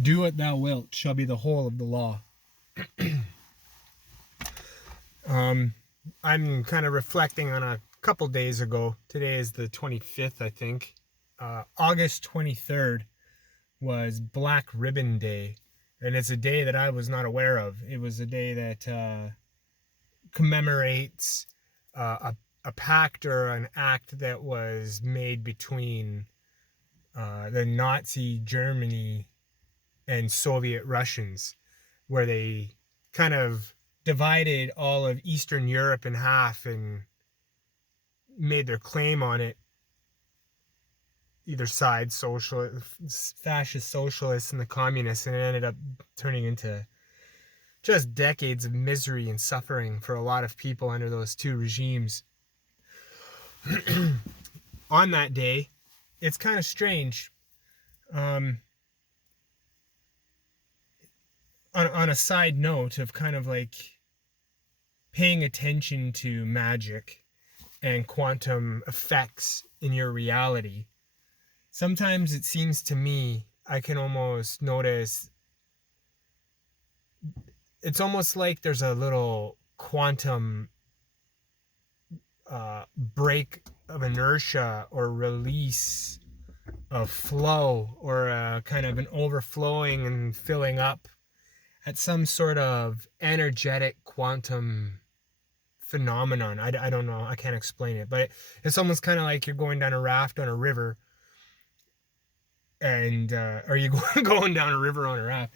Do what thou wilt shall be the whole of the law. I'm kind of reflecting on a couple days ago. Today is the 25th, I think. August 23rd was Black Ribbon Day. And it's a day that I was not aware of. It was a day that commemorates a pact or an act that was made between the Nazi Germany and Soviet Russians, where they kind of divided all of Eastern Europe in half and made their claim on it. Either side, fascist socialists and the communists, and it ended up turning into just decades of misery and suffering for a lot of people under those two regimes. On that day, it's kind of strange. On a side note of kind of like paying attention to magic and quantum effects in your reality, sometimes it seems to me I can almost notice it's almost like there's a little quantum break of inertia or release of flow, or a kind of an overflowing and filling up at some sort of energetic quantum phenomenon. I don't know. I can't explain it. But it's almost kind of like you're going down a raft on a river, and or you going down a river on a raft,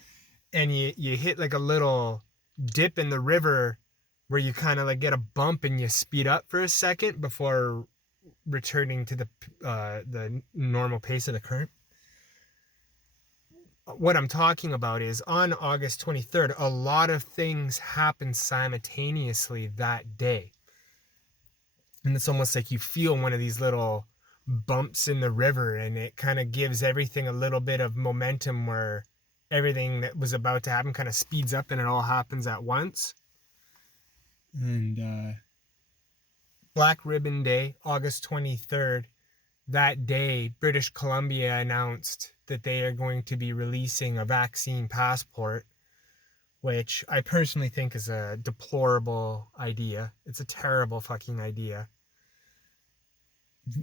and you hit like a little dip in the river where you kind of like get a bump and you speed up for a second before returning to the normal pace of the current. What I'm talking about is on August 23rd, a lot of things happen simultaneously that day. And it's almost like you feel one of these little bumps in the river, and it kind of gives everything a little bit of momentum where everything that was about to happen kind of speeds up and it all happens at once. And Black Ribbon Day, August 23rd, that day, British Columbia announced that they are going to be releasing a vaccine passport, which I personally think is a deplorable idea. It's a terrible fucking idea.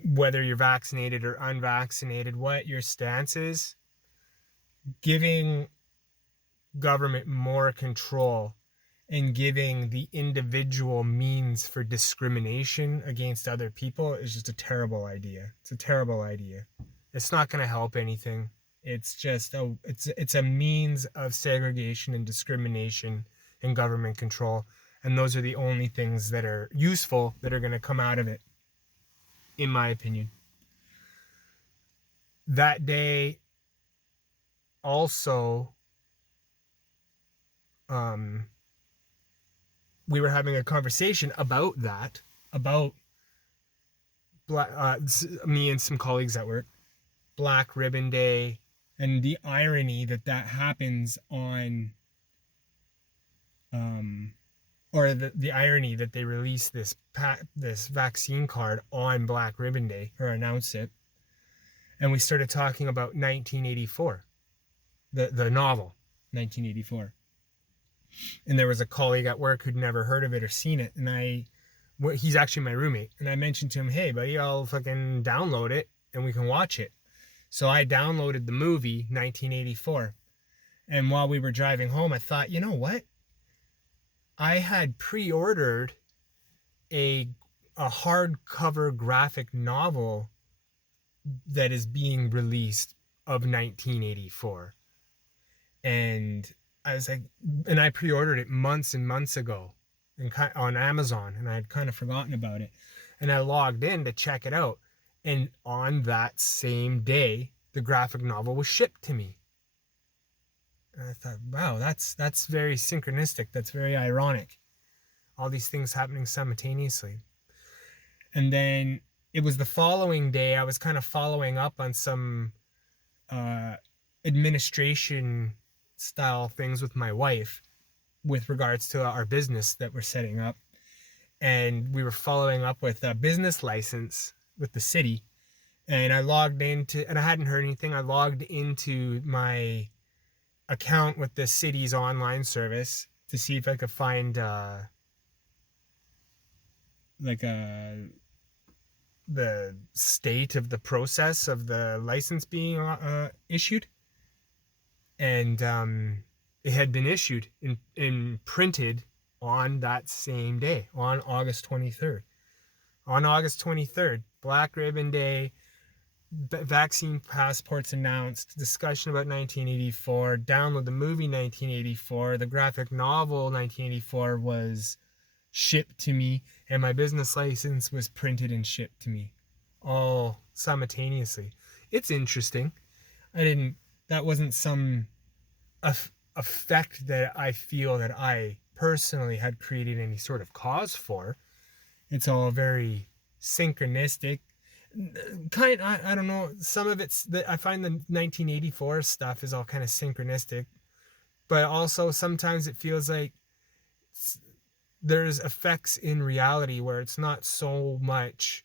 Whether you're vaccinated or unvaccinated, what your stance is, giving government more control and giving the individual means for discrimination against other people is just a terrible idea. It's a terrible idea. It's not going to help anything. It's just it's a means of segregation and discrimination and government control, and those are the only things that are useful that are going to come out of it, in my opinion. That day also, we were having a conversation about that, about me and some colleagues at work, Black Ribbon Day, and the irony that happens on, or the irony that they release this vaccine card on Black Ribbon Day, or announce it. And we started talking about 1984, the novel 1984. And there was a colleague at work who'd never heard of it or seen it, and he's actually my roommate, and I mentioned to him, hey buddy, I'll fucking download it and we can watch it. So I downloaded the movie 1984, and while we were driving home, I thought, you know what, I had pre-ordered a hardcover graphic novel that is being released of 1984, and I was like, and I pre-ordered it months and months ago on Amazon, and I had kind of forgotten about it. And I logged in to check it out. And on that same day, the graphic novel was shipped to me. And I thought, wow, that's very synchronistic. That's very ironic. All these things happening simultaneously. And then it was the following day, I was kind of following up on some administration style things with my wife with regards to our business that we're setting up, and we were following up with a business license with the city, and I logged into, and I hadn't heard anything. I logged into my account with the city's online service to see if I could find like the state of the process of the license being issued, and it had been issued in printed on that same day, on August 23rd. On August 23rd, Black Ribbon Day, vaccine passports announced, discussion about 1984, download the movie 1984, the graphic novel 1984 was shipped to me, and my business license was printed and shipped to me, all simultaneously. It's interesting. That wasn't some effect that I feel that I personally had created any sort of cause for. It's all very synchronistic. I don't know. Some of it's that I find the 1984 stuff is all kind of synchronistic, but also sometimes it feels like there's effects in reality where it's not so much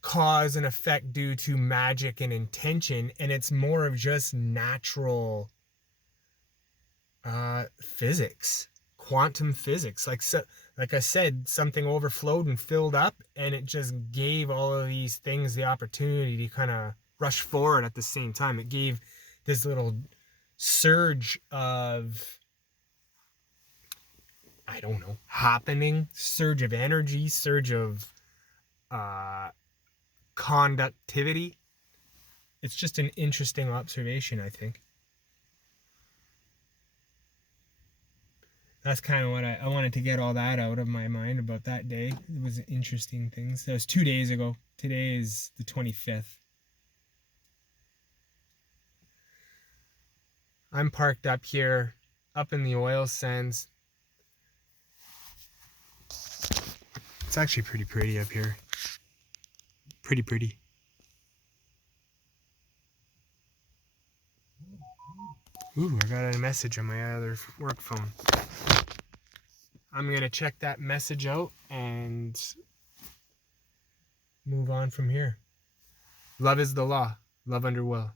cause and effect due to magic and intention, and it's more of just natural physics, quantum physics. Like I said, something overflowed and filled up, and it just gave all of these things the opportunity to kind of rush forward at the same time. It gave this little surge of, I don't know, happening, surge of energy, surge of conductivity. It's just an interesting observation, I think. That's kind of what I wanted to get all that out of my mind about that day. It was interesting things. That was 2 days ago. Today is the 25th. I'm parked up here, up in the oil sands. It's actually pretty pretty up here. Pretty pretty. Ooh, I got a message on my other work phone. I'm going to check that message out and move on from here. Love is the law. Love under will.